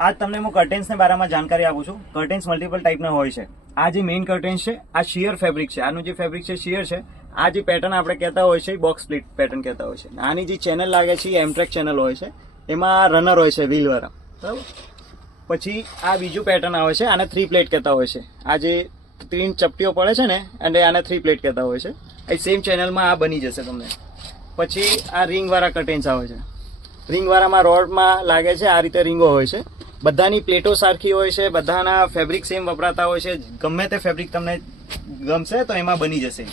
આજ તમને હું કર્ટેન્સને બારામાં જાણકારી આપું છું. કર્ટેન્સ મલ્ટિપલ ટાઈપના હોય છે. આ જે મેઇન કર્ટેન્સ છે આ શિયર ફેબ્રિક છે. આનું જે ફેબ્રિક છે શિયર છે. આ જે પેટર્ન આપણે કહેતા હોય છે બોક્સ સ્પ્લિટ પેટર્ન કહેતા હોય છે. આની જે ચેનલ લાગે છે એ એમટ્રેક ચેનલ હોય છે. એમાં રનર હોય છે વ્હીલ વાળા, બરાબર. પછી આ બીજું પેટર્ન આવે છે, આને 3 પ્લેટ કહેતા હોય છે. આ જે 3 ચપટીઓ પડે છે ને અને આને 3 પ્લેટ કહેતા હોય છે. એ સેમ ચેનલમાં આ બની જશે તમને. પછી આ રિંગ વાળા કર્ટેન્સ આવે છે. રિંગ વાળામાં રોડમાં લાગે છે આ રીતે રિંગો હોય છે. બધાની પ્લેટો સરખી હોય છે, બધાના ફેબ્રિક સેમ વપરાતા હોય છે. ગમે તે ફેબ્રિક તમને ગમશે તો એમાં બની જશે.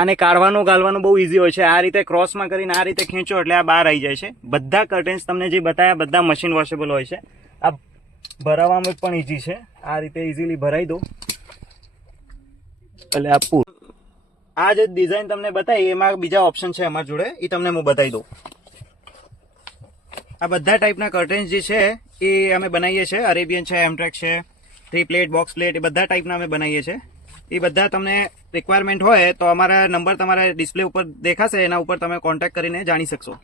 આને કાઢવાનું ગાળવાનું બહુ ઇઝી હોય છે. આ રીતે ક્રોસમાં કરીને આ રીતે ખેંચો એટલે આ બહાર આવી જાય છે. બધા કર્ટેન્સ તમને જે બતાવ્યા બધા મશીન વોશેબલ હોય છે. આ ભરાવવામાં પણ ઇઝી છે. આ રીતે ઇઝીલી ભરાઈ દો એટલે આ પૂરું. આ જે ડિઝાઇન તમને બતાવી એમાં બીજા ઓપ્શન છે અમારા જોડે, એ તમને હું બતાવી દઉં. આ બધા ટાઈપના કર્ટેન્સ જે છે એ અમે બનાવીએ છીએ. અરેબિયન છે, એમટ્રેક છે, 3 પ્લેટ, બોક્સ પ્લેટ, એ બધા ટાઈપના અમે બનાવીએ છીએ. એ બધા તમને રિક્વાયરમેન્ટ હોય તો અમારા નંબર તમારા ડિસ્પ્લે ઉપર દેખાશે, એના ઉપર તમે કોન્ટેક્ટ કરીને જાણી શકશો.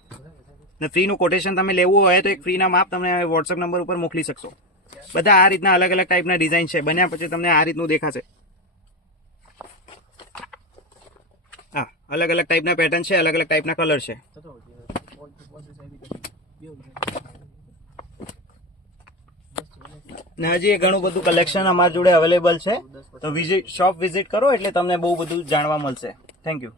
ને ફ્રીનું કોટેશન તમે લેવું હોય તો એક ફ્રીના માપ તમે વોટ્સઅપ નંબર ઉપર મોકલી શકશો. બધા આ રીતના અલગ અલગ ટાઈપના ડિઝાઇન છે. બન્યા પછી તમને આ રીતનું દેખાશે. હા, અલગ અલગ ટાઈપના પેટર્ન છે, અલગ અલગ ટાઈપના કલર છે. ને હજી ઘણું બધું કલેક્શન અમારા જોડે અવેલેબલ છે. તો શોપ વિઝિટ કરો એટલે તમને બહુ બધું જાણવા મળશે. Thank you.